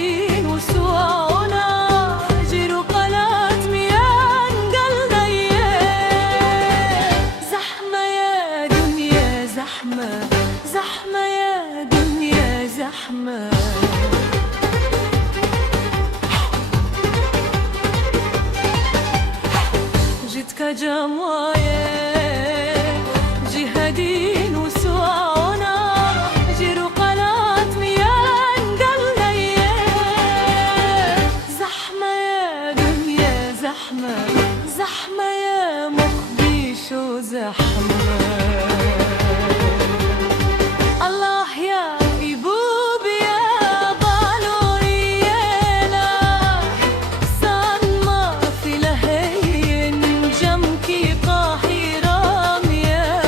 جهادين وسواعنا جيرو قلات ميان قلبي. زحمة يا دنيا زحمة، زحمة يا دنيا زحمة. جيت كجماية جهادين وسواعنا جيرو قلات ميان قلبي. زحمة يا دنيا زحمة، زحمة يا مخبيش وزحمة. الله يا إبوب يا بالوريانا صان ما في لهين جمكي قاهرة مياه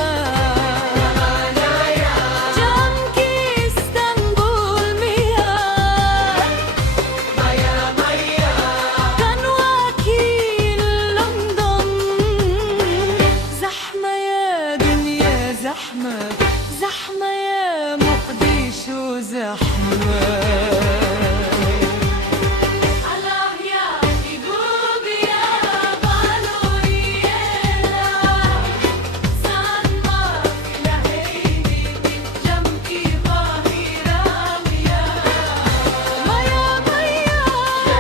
جمكي اسطنبول مياه كان وكيل لندن. زحمة يا دنيا زحمة، زحمة يا مقديشو زحمة. الله يا إبوب يا بالوريانا صان ما في لهيني جمكي قاهرة مياه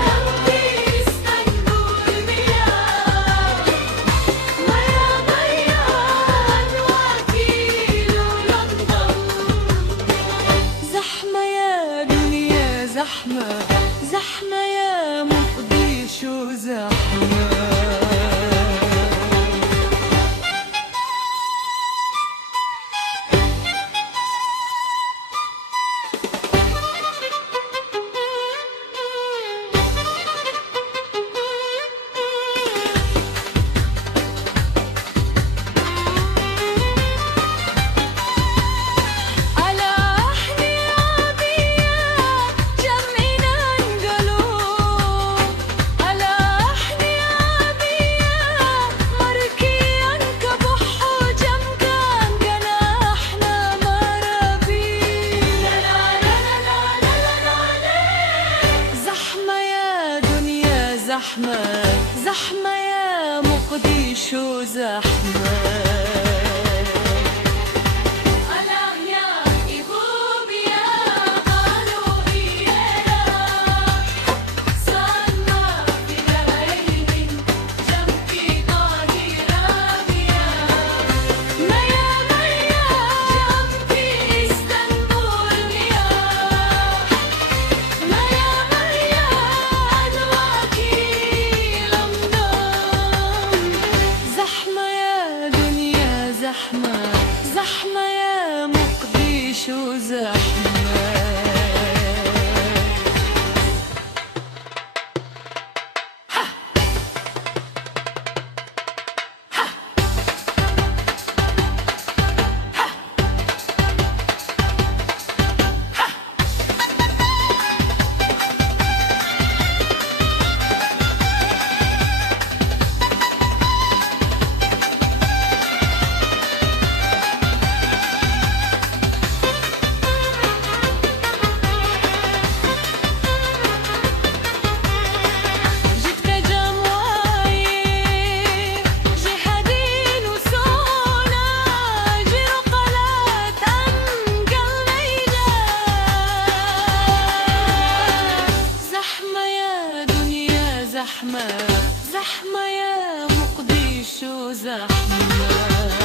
جمكي اسطنبول مياه وكيل لندن. زحمة يا دنيا زحمة، زحمة يا مقديشو زحمة. على أحني عبية جمعنا نقلوب على أحني عبية مركيا كبحو جمكان جناحنا مرابي. زحمة يا دنيا زحمة، زحمة يا مقديشو زحمة. الله يا إبوب يا بالوريانا صان ما في لهيني جمكي قاهرة مياه جمكي اسطنبول مياه وكيل لندن. زحمة يا دنيا زحمة، زحمة يا مقديشو زحمة. جيت كجماية جهادين وسواعنا جيرو قلات قلبينا. زحمة يا دنيا زحمة، زحمة يا مقديشو زحمة.